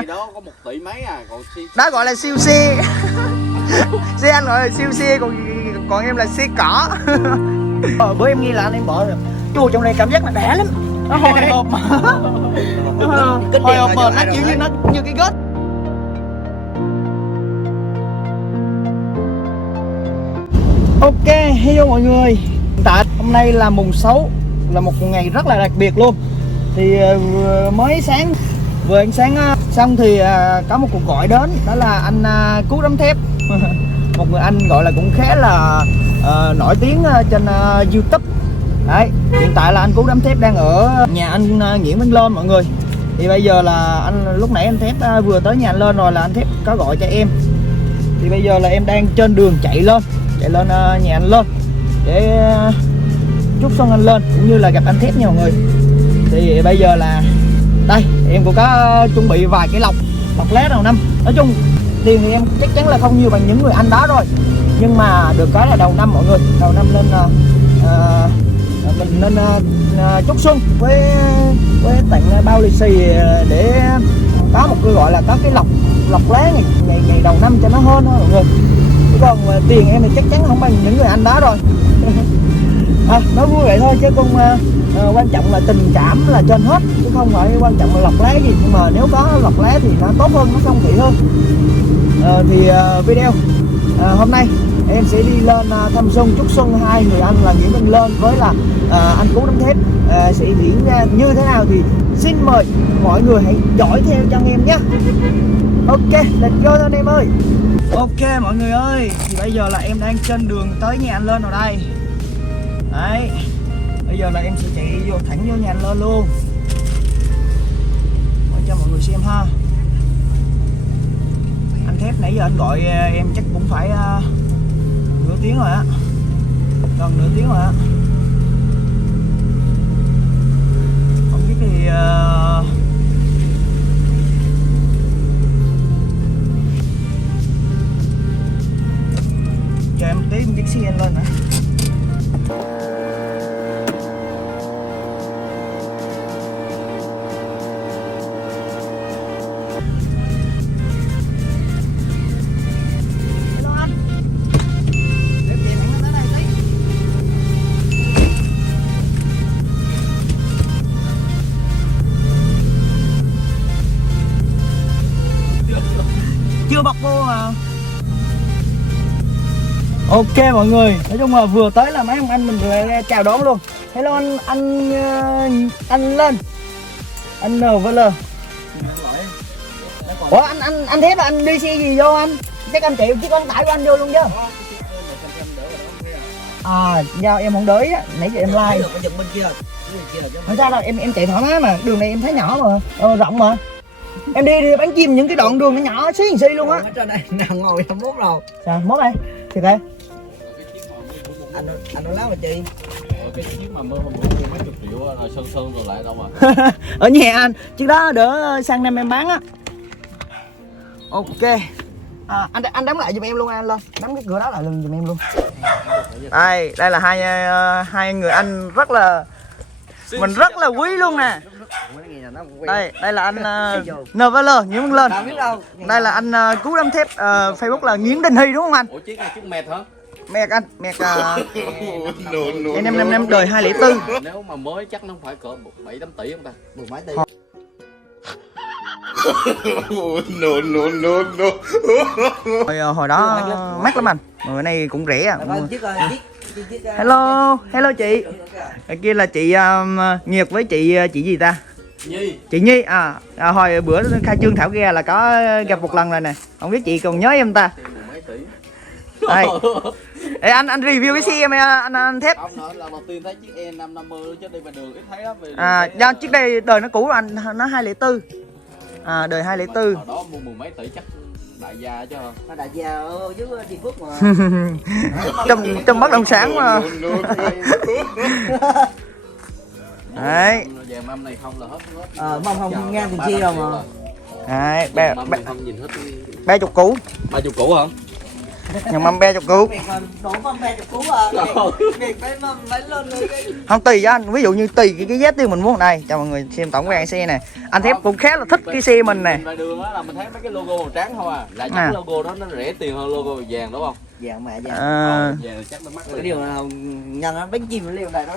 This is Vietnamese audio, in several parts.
Thì đó có 1 tỷ mấy à, còn đó gọi là siêu xe. Xe anh gọi là siêu xe, còn em là xe cỏ. Bữa em nghĩ là anh em bỏ rồi. Chua trong này cảm giác là đã lắm. Nó hồi hộp mà. Hồi hộp mà nó kiểu như nó như cái gết. Ok, hello mọi người. Hiện tại hôm nay là mùng 6, là một ngày rất là đặc biệt luôn. Thì mới vừa ăn sáng xong thì có một cuộc gọi đến, đó là anh Cú Đấm Thép. Một người anh gọi là cũng khá là nổi tiếng trên YouTube. Đấy, hiện tại là anh Cú Đấm Thép đang ở nhà anh Nguyễn Văn Lên mọi người. Thì bây giờ là lúc nãy anh Thép vừa tới nhà anh Lên rồi, là anh Thép có gọi cho em. Thì bây giờ là em đang trên đường chạy lên nhà anh Lên để chúc xuân anh Lên cũng như là gặp anh Thép nha mọi người. Thì bây giờ là đây, em cũng có chuẩn bị vài cái lọc lá đầu năm. Nói chung tiền thì em chắc chắn là không nhiều bằng những người anh đó rồi, nhưng mà được cái là đầu năm mọi người, đầu năm nên mình nên chúc xuân với tặng bao lì xì để có một cái gọi là có cái lọc lá ngày đầu năm cho nó hơn đó mọi người. Chứ còn tiền em thì chắc chắn không bằng những người anh đó rồi. Nói vui vậy thôi chứ cũng quan trọng là tình cảm là trên hết, chứ không phải quan trọng là lọc lá gì. Nhưng mà nếu có lọc lá thì nó tốt hơn, nó phong thủy hơn. Video hôm nay em sẽ đi lên thăm xuân chúc xuân hai người anh là Nguyễn Văn Lên với là anh Cú Đấm Thép. Sẽ diễn ra như thế nào thì xin mời mọi người hãy dõi theo cho em nhé. Ok, let's go thôi em ơi. Ok mọi người ơi, thì bây giờ là em đang trên đường tới nhà anh Lên rồi đây. Đấy, bây giờ là em sẽ chạy thẳng vô nhà anh Lên luôn cho mọi người xem ha. Anh Thép nãy giờ anh gọi em chắc cũng phải nửa tiếng rồi á, gần nửa tiếng rồi á. Không biết thì chờ em tí, một chiếc xe anh Lên nữa. Chưa bọc vô mà. Ok mọi người, nói chung là vừa tới là mấy ông anh mình vừa chào đón luôn. Hello anh Lên, anh NVL. Ủa anh Thép là anh đi xe gì vô anh? Chắc anh chịu chiếc quan tải của anh vô luôn chứ? Do em không đợi á, nãy giờ em like. Không sao đâu, em chạy thoải mái mà, đường này em thấy nhỏ mà, rộng mà. Em đi bán chim những cái đoạn đường nó nhỏ xí luôn á. Ở trên đây nào ngồi 21 rồi. Sao mốt đây thiệt đây Anh nói láo mà chị. Cái chiếc mà mơ hôm bữa mấy chục triệu rồi sơn rồi lại đâu mà. ở nhà anh chiếc đó đỡ sang năm em bán á. Ok, anh đóng lại giùm em luôn anh Lên, đóng cái cửa đó lại luôn giùm em luôn. Đây là hai người anh rất là mình rất là quý luôn nè. Đây là anh NVL Nguyễn Văn Lên. Đây là anh Cú Đấm Thép, Facebook là Nguyễn Đình Hy đúng không anh? Ủa chiếc này chiếc mệt hả? Mẹt anh, mẹt em đời 204. Nếu mà mới chắc nó phải cỡ 7-8 tỷ không ta? 10 mấy tỷ. No. Hồi đó mắc lắm anh, người này cũng rẻ à. Hello chị. Ở kia là chị Nhiệt với chị gì ta? Nhi. Chị Nhi hồi bữa khai trương Thảo Ghe là có gặp một lần rồi nè, không biết chị còn nhớ em ta. Đây. Ê, anh review cái xe em anh Thép. Không nữa, lần đầu tiên thấy chiếc E550 chứ đi ngoài đường ít thấy á. Do chiếc đây đời nó cũ anh, nó 204. Đời 204. Hồi đó mua 10 mấy tỷ chắc đại gia chứ hả? Đại gia ở dưới Tri Phước mà. trong bất động sản mà. Đấy. Về mâm này không là hết. Mong không ngang tiền chi đâu mà. Đấy, không nhìn hết. 30 cũ. 30 cũ hả? Nhưng mâm be cho cứu. Việc mà đổ mâm be cho cứu à. Việc phải mâm phải lên lên cái. Không tùy cho anh, ví dụ như tùy cái giá tiền mình muốn. Đây cho mọi người xem tổng quan xe này. Anh Thép cũng khá là thích cái xe mình này. Ngoài đường á là mình thấy mấy cái logo màu trắng không à. Lại chắc logo đó nó rẻ tiền hơn logo vàng đúng không? Vàng mẹ vàng. À. Vàng thì chắc nó mắc. Cái điều nào nhanh nó bánh chim nó liều này đó.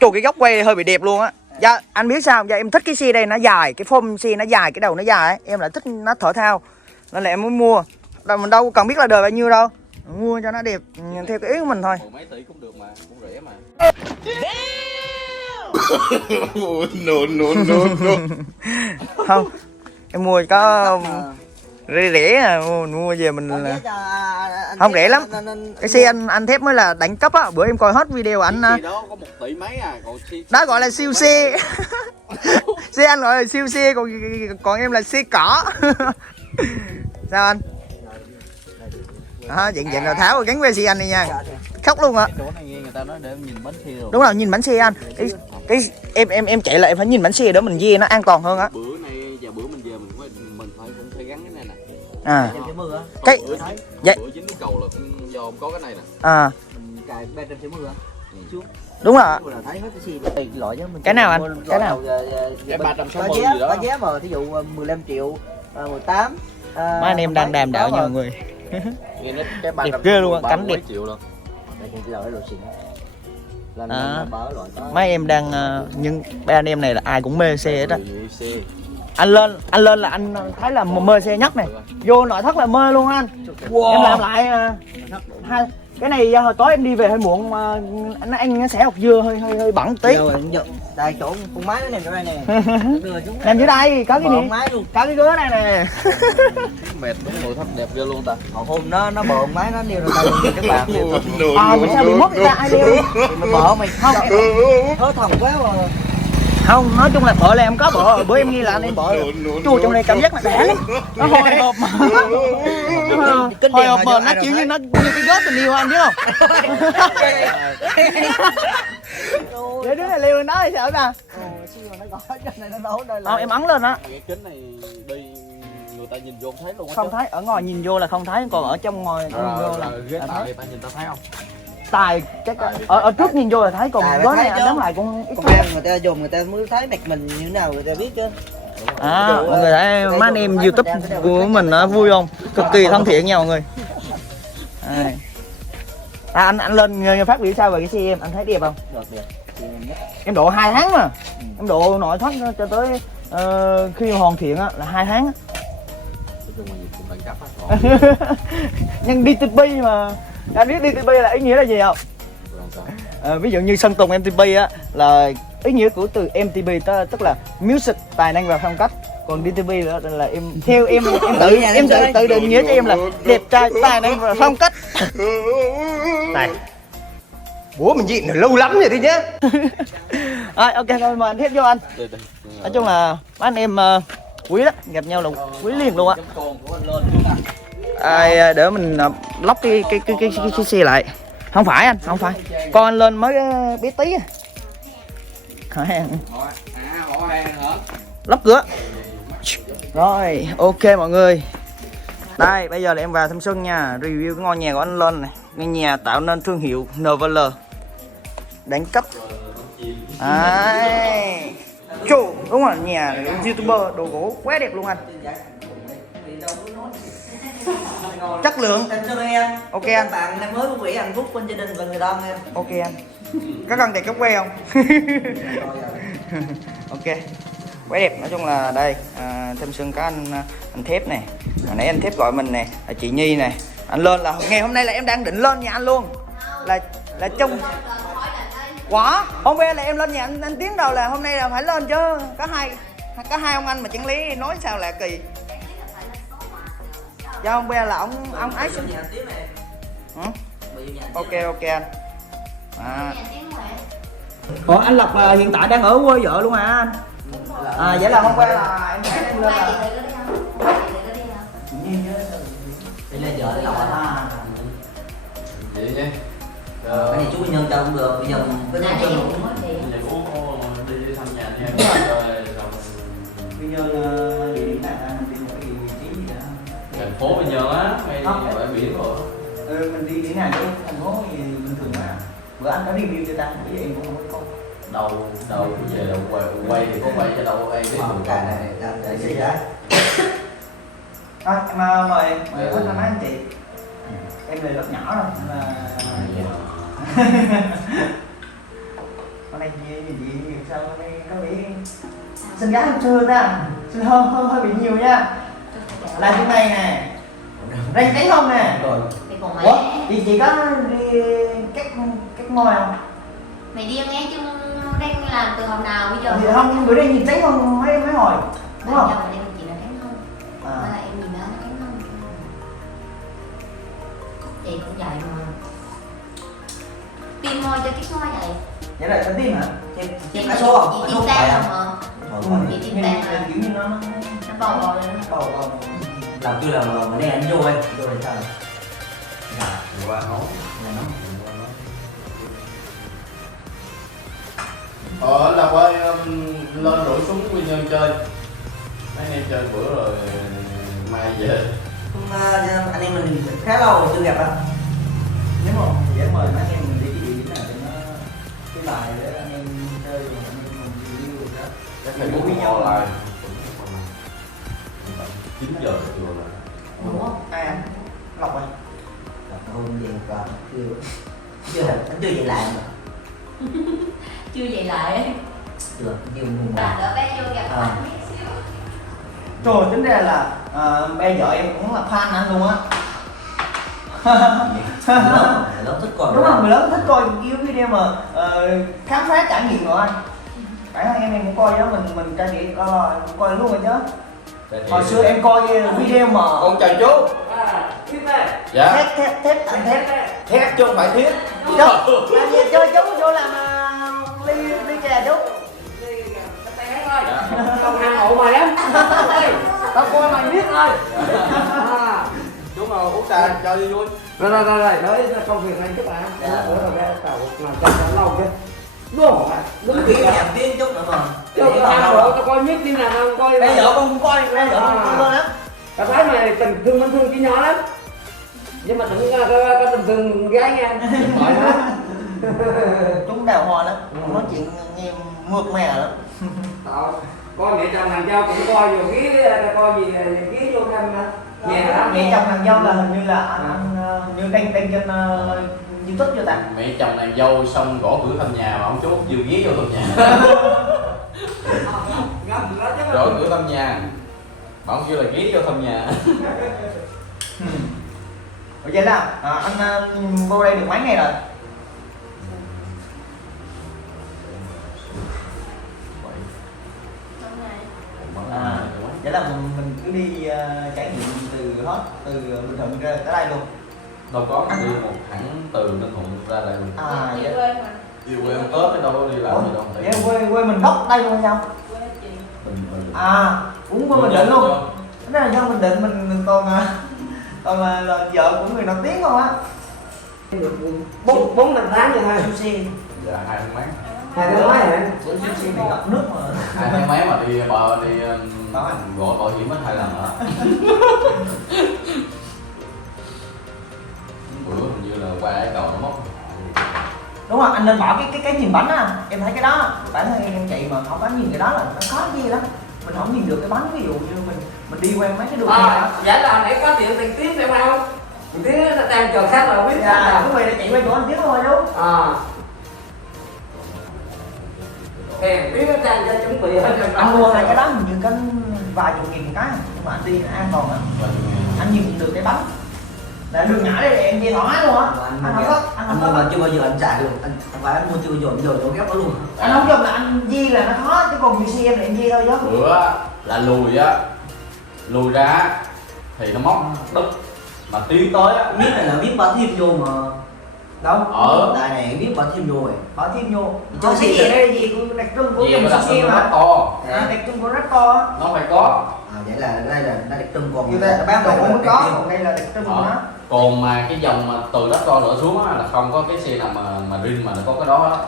Trời, cái góc quay hơi bị đẹp luôn á. Dạ, anh biết sao? Dạ em thích cái xe đây nó dài, cái form xe nó dài, cái đầu nó dài ấy. Em lại thích nó thể thao. Nên là em mới mua. Mình đâu cần biết là đời bao nhiêu đâu. Mua cho nó đẹp theo cái ý của mình thôi. Mấy tỷ cũng được mà, cũng rẻ mà. No. Không, em mua có rẻ rẻ à, mua về mình là không rẻ lắm. Cái xe anh Thép mới là đẳng cấp á, bữa em coi hết video ảnh Xe đó có 1 tỷ mấy à, còn đó gọi là siêu xe. Xe anh gọi là siêu xe, còn em là xe cỏ. Sao anh? Đó, dạng là tháo rồi gắn que xe anh đi nha. Khóc luôn á. chỗ này nghe người ta nói để nhìn bánh xe rồi. Đúng rồi, nhìn bánh xe anh. Cái em chạy lại em phải nhìn bánh xe để mình về nó an toàn hơn á. Bữa nay giờ bữa mình về mình phải cũng phải gắn cái này nè. À. Cái Vậy bữa chính cái cầu là cũng do có cái này nè. À. Mình cài 360 á. Xuống. Đúng rồi. Thấy hết cái xe này loại chứ mình. Cái nào anh? Cái nào? Cái 360 có gì giá, đó. có giá mà thí dụ 15 triệu 18. Mấy anh em đang đàm đạo nha mọi người. Nghe nó cái 360 Đẹp ghê luôn á, cánh đẹp. Triệu luôn. Đây cái loại xịn. Mấy em đang nhưng ba anh em này là ai cũng mê xe hết á. Xe. Anh lên là anh thấy là mê xe nhất này. Vô nội thất là mê luôn anh. Wow. Em làm lại hai cái này hồi tối em đi về hơi muộn mà anh sẽ học dưa hơi bẩn tí. Đây chỗ con máy nó nằm chỗ đây nè. Nằm dưới đây có cái gì? Máy luôn. Có cái gứa này nè. Mệt đúng nội thất đẹp ghê luôn ta. Hôm đó nó bờ máy nó nêu ra tay luôn các bạn. Mà sao bị mất người ta ai đeo? Mà bờ mày không. Thớ thần quá mà. Không, nói chung là bợ là em có bợ, bữa em nghi là anh em bợ. Chua trong này cảm giác là đã lắm. Nó hồi hộp mà. Hồi hộp mà nó kiểu như nó như cái gót tình yêu anh biết không? Vậy đứa này liều lên đó thì sao ta? Không, em ấn lên á. Cái kính này đi người ta nhìn vô thấy luôn á. Không thấy, ở ngoài nhìn vô là không thấy, còn ở trong ngoài nhìn vô là thấy. Ta nhìn ta thấy không? Tài chắc ở trước nhìn vô là thấy, còn gói này anh đóng lại cũng ít thấy. Người ta dùng người ta mới thấy mặt mình như thế nào người ta biết chứ. À, mọi người thấy mấy anh em YouTube của mình nó vui không? Cực kỳ thân thiện nha mọi người. Anh lên phát biểu sao về cái xe em, anh thấy đẹp không? Đẹp. Em độ 2 tháng mà. Em độ nội thất cho tới khi hoàn thiện á là 2 tháng á. Nhưng DTP mà. Anh biết DTP là ý nghĩa là gì không? Ví dụ như Sơn Tùng MTP á là ý nghĩa của từ MTP tức là music, tài năng và phong cách. Còn DTP là em theo em tự định nghĩa cho em là đẹp trai, tài năng và phong cách. Này. Bố mình gì lâu lắm rồi đi chứ. Rồi ok thôi mời anh Thép vô anh. Nói chung là mấy anh em quý đó, gặp nhau là quý liền luôn á. Để mình lóc cái xe lại. Không phải anh, không phải. Con anh lên mới bé tí à. Họ hàng. Lóc cửa. Rồi, ok mọi người. Đây, bây giờ là em vào Thanh Xuân nha, review cái ngôi nhà của anh lên này. Ngôi nhà tạo nên thương hiệu NVL. Đẳng cấp. Đấy. Chù, đúng rồi, nhà YouTuber đồ gỗ quá đẹp luôn anh. Chất lượng. Ok anh. Bạn năm mới quý vị hạnh phúc bên gia đình và người thân em. Ok anh. Có cần tiền cốc que không? Ok. Quá đẹp, nói chung là đây Thanh Xuân có anh Thép này. Hồi nãy anh Thép gọi mình nè, là chị Nhi nè. Anh lên là ngày hôm nay là em đang định lên nhà anh luôn. Là chung. Quả, hôm nay là em lên nhà anh Tiến đầu là hôm nay là phải lên chứ. Có hai ông anh mà chẳng lý nói sao là kỳ. Do hôm nay là ông ấy xuống. Ok anh. Ủa anh Lộc hiện tại đang ở quê vợ luôn hả anh? Vậy là hôm qua là em thấy em lên là Đây là vợ cái Lộc à. Vậy nhé. Cái này chú nhân cho cũng được, bây giờ cái này luôn. Đi thăm nhà nha. bây giờ địa điểm nào anh tìm một cái vị trí gì đó. phố Quy Nhơn á, hay bãi biển rồi. Mình đi điểm nào chứ thành phố thì bình thường á. Bữa anh có review cho ta, bây giờ em cũng không có câu. Đâu về đâu quay thì có quay cho đâu quay cái Cái này là để gì đấy. Thôi em mời hết năm anh chị. Em là lớp nhỏ rồi nên là hôm nay gì sao hôm nay có vẻ xinh gái hơn xưa ta, xinh hơi bị nhiều nha. Là chỗ này nè, răng cánh không nè. Rồi. Ủa, chị có đi cắt môi không? Mày đi nghe chứ đang làm từ hồi nào bây giờ? Thì không, bữa đây nhìn tránh không mấy hồi, đúng không? Mà đây chị là tránh không? Hay là em nhìn đó nó tránh không? Chị cũng vậy mà. Tiêm môi cho cái môi vậy. Vậy là có tim hả? Chị Mã số không? Chị Mã số tiêm phải tan không? rồi Rồi. mà. Chị tiêm tan rồi. Kiểu như nó Nó bầu rồi nữa. bầu. Làm chưa làm mà đen anh vô em. Vô đây sao? qua nấu. Là quay lên đổ xuống Quy Nhơn chơi. Mấy anh em chơi bữa rồi mai về. Anh em mình khá lâu rồi chưa gặp anh. Nếu mà dễ mời mấy anh em mình đi cái địa điểm nào cho nó cái bài để anh em chơi rồi anh em mình review rồi đó. Chắc phải bút online. 9 giờ chiều là. Đúng không? Ai anh? Lộc à? Hôm về còn chưa anh chưa về lại mà. Chưa vậy lại ấy. Chưa mùng Bà đỡ bé vô gặp À. anh biết xíu. Trời, tính ra là bây giờ em cũng là fan anh luôn á. Lớn thích coi. Đúng không? Người lớn thích coi những video mà khám phá trải nghiệm rồi anh. Phải không? Em cũng coi đó, mình trải nghiệm coi luôn rồi chứ. Hồi xưa em coi video mà Con chào chú. Dạ. thét chứ không phải thiết. Chú, làm gì chơi chú vô làm ly chè chú. Không ăn hộ mày á. Tao coi mày biết thôi. Chú ngồi uống trà cho đi vui. Rồi, đấy là công việc này các bạn. Bữa rồi ra tàu làm cho lâu chứ. Đúng rồi. Đúng kỹ nhạc tiếng chút nữa mà. Chứ ăn rồi tao coi nhất phim nào tao coi. Bây giờ con không coi, bây giờ con không coi lắm. Tao thấy mày tình thương chỉ nhỏ lắm. Nhưng mà đừng có tình thương gái nha. Mời nó. Chúng đào hoa lắm, nói chuyện nghe mượt mà lắm. Tao coi mẹ chồng nàng dâu cũng coi nhiều ký coi gì ký vô năm Mẹ chồng nàng dâu là hình như là anh hình như đăng trên YouTube cho ta. Mẹ chồng nàng dâu xong gõ cửa thăm nhà mà ông chú vừa ghé vô thăm nhà. Gõ cửa thăm nhà. Mà ông kêu là ghé vô thăm nhà. Vậy là anh vô đây được mấy ngày rồi? Vậy là mình cứ đi trải nghiệm từ hết từ Bình Thuận ra tới đây luôn. Đâu có đi một thẳng từ Ninh Thuận ra lại luôn. Đi Vậy. quê mà. Đi quê ăn Tết cái đâu có đi làm gì đâu. Vậy quê mình gốc đây luôn hay sao? Quê chị. Cũng quê Bình Định luôn. Thế là do Bình Định mình còn là vợ của người nổi tiếng không á. 4 năm tháng rồi thôi. Sushi. Dạ 2 mấy. 2 tháng mấy hả? Sushi bị ngập nước mà. 2 mấy mà đi bờ đi gọi bảo hiểm hết 2 lần nữa. Bữa hình như là qua cái cầu nó mất. Đúng rồi, anh nên bỏ cái nhìn bánh á. Em thấy cái đó bản thân em chị mà không có nhìn cái đó là nó khó gì lắm. Mình không nhìn được cái bánh, ví dụ như mình đi quen mấy cái đường này đó. Giả là để có tiền tiền tiếp phải không? Tiền tiếp nó đang chờ khách là biết khách Dạ, là. quý vị là chị quay chỗ anh Tiến thôi chú. Tiền tiếp nó đang cho chuẩn bị hết rồi. Anh mua này cái đó hình như có vài chục nghìn một cái, nhưng mà anh đi an toàn á. Anh nhìn được cái bánh. Là đường nhỏ đây em đi thoải mái luôn á. Anh không có, Anh mua mà chưa bao giờ anh chạy luôn. Anh phải anh mua chưa bao giờ chỗ ghép đó luôn. anh không dùng là anh di là nó khó, chứ còn như xe em là em di thôi chứ. Bữa là lùi ra thì nó móc đứt mà tiến tới á Biết này là biết bỏ thêm vô mà. Đâu? Đại này biết bỏ thêm vô rồi. Bỏ thêm vô. Cho Cái xe gì vậy? đây là gì của đặc trưng của gì dòng mà đặt sushi nó mà. to Đặc trưng của Raptor á. nó phải có. Vậy là đây là nó đặc trưng còn. Người ta bán đồ không có, còn đây là đặc trưng của nó. Còn mà cái dòng mà từ đất to đổ xuống á là không có cái xe nào mà rin mà nó có cái đó đó.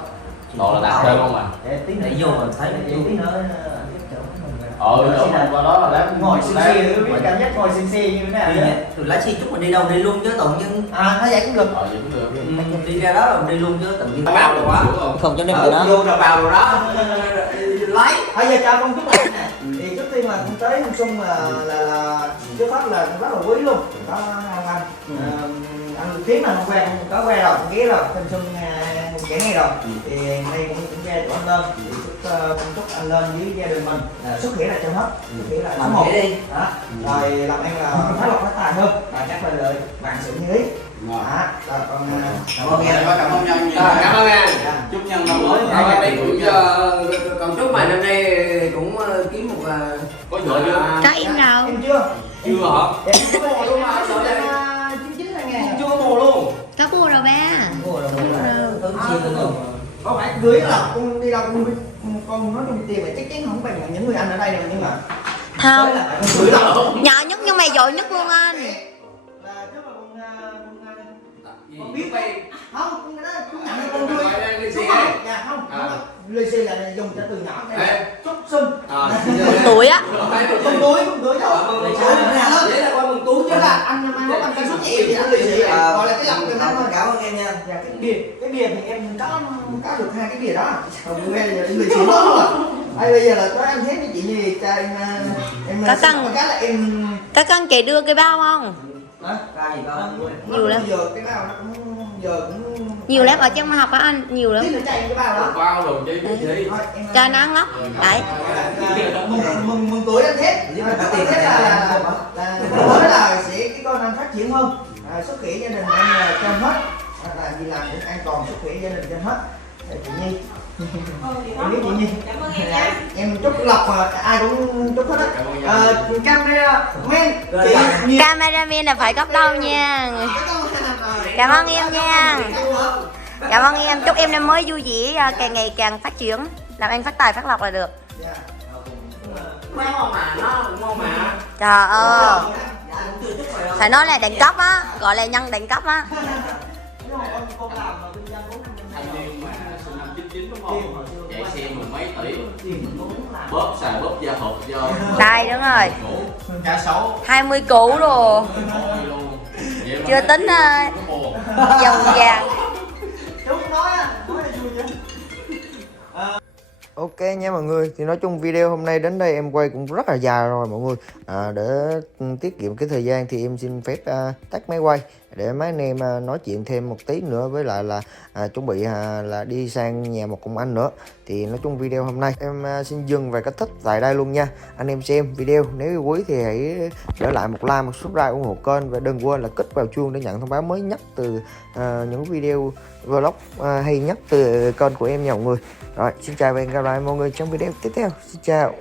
Đó là đặt thêm không mà. Để tí nữa Để vô mình thấy để vô. tí nữa anh tiếp chỗ của mình. Rồi mình qua đó là ngồi xì xì, biết cảm giác ngồi xì xì như thế nào nữa. Từ lái xe chút mình đi đâu đi luôn chứ tự nhiên Nó vậy cũng được. vậy cũng được. đi ra đó rồi đi luôn chứ tự nhiên bao rồi quá. Không cho nên mình đó. Vô rồi vào rồi đó. Lái. Bây giờ cho con chút lại nè. Thì trước tiên là con tới con Xuân là trước hết là rất là quý luôn. Đó anh anh Tiến là không quen, có quen rồi, con ghé rồi, thanh Xuân kể nghe rồi. Thì nay cũng ra chỗ anh lên. Thì con chúc anh lên với gia đình mình sức khỏe là trên hết, sức khỏe là Làm khỏe đi. đó. Rồi làm ăn là phát lộc phát tài hơn và chắc là lời bạn sự như ý. Đó, rồi con Cảm ơn em. Cảm ơn nhân nhiều. Cảm ơn em. Chúc nhân năm mới. Rồi đây cũng còn chúc mày năm nay cũng kiếm một Có vợ chưa? Có em rồi. em chưa? chưa hả? Em chưa có mùa luôn mà, sợ em 99.000. Chưa có mùa luôn. Có mua rồi ba. Mùa rồi. Tướng chiên luôn. Có phải gửi là con đi đâu con nói chung tiền mà chắc chắn không bằng những người anh ở đây đâu, nhưng mà Không. tới là phải gửi lòng. Nhỏ nhất nhưng mà giỏi nhất luôn anh. Là trước là con Biết bay. không, con nói con nhận con vui. Lì xì Đúng ấy. không? Dạ không. Lì xì là dùng cho từ nhỏ đây là chúc xuân. Một tuổi á. Con túi rồi. Vậy là qua mừng túi chứ. Chứ là anh mai mốt anh cân xuất chị thì anh lì xì gọi là cái lòng từ năm thôi. Cảm ơn em nha. Dạ cái bìa thì em có được 2 cái bìa đó. Còn bây giờ lì xì đó rồi. Bây giờ là có anh thấy với chị gì cho em Có cân. cái là em Các con chị đưa cái bao không? hả? Ra gì con? Nhiều lắm. Giờ cái bao nó cũng giờ cũng Nhiều lắm ở trong học á anh, nhiều lắm. tí nữa chạy cái bao đó. Bao rồi chứ gì? Thôi, em Cho nó ăn lắm. Đấy. mừng tuổi anh Thép. Anh Thép là nói là sẽ cái con anh phát triển hơn. Sức khỏe gia đình em là trên hết. Là gì làm cũng an toàn, sức khỏe gia đình trên hết. Chị Nhi. Em biết chị Nhi. Em chúc lộc mà ai cũng chúc hết á. Camera men chị Nhi. Cameraman là phải gấp đâu nha. Cảm ơn em nha. Cảm ơn em, chúc em năm mới vui vẻ, càng ngày càng phát triển, làm ăn phát tài phát lộc là được. Ngon mà, nó ngon mà. Trời ơi, phải nói là đẳng cấp á, gọi là nhân đẳng cấp á. Thanh niên mà sinh năm 99 đúng không? Chạy xe mười mấy tỷ. Bóp xài bóp da hộp do. Đây đúng rồi. Cá sấu. 20 củ rồi. Chưa tính dòng vàng. Ok nha mọi người, thì nói chung video hôm nay đến đây em quay cũng rất là dài rồi mọi người. Để tiết kiệm cái thời gian thì em xin phép tắt máy quay để mấy anh em nói chuyện thêm một tí nữa, với lại là chuẩn bị là đi sang nhà một cùng anh nữa. Thì nói chung video hôm nay em xin dừng và kết thúc tại đây luôn nha. Anh em xem video nếu yêu quý thì hãy để lại một like, một subscribe ủng hộ kênh, và đừng quên là kích vào chuông để nhận thông báo mới nhất từ những video vlog hay nhất từ kênh của em nha mọi người. Rồi, xin chào và hẹn gặp lại mọi người trong video tiếp theo. Xin chào.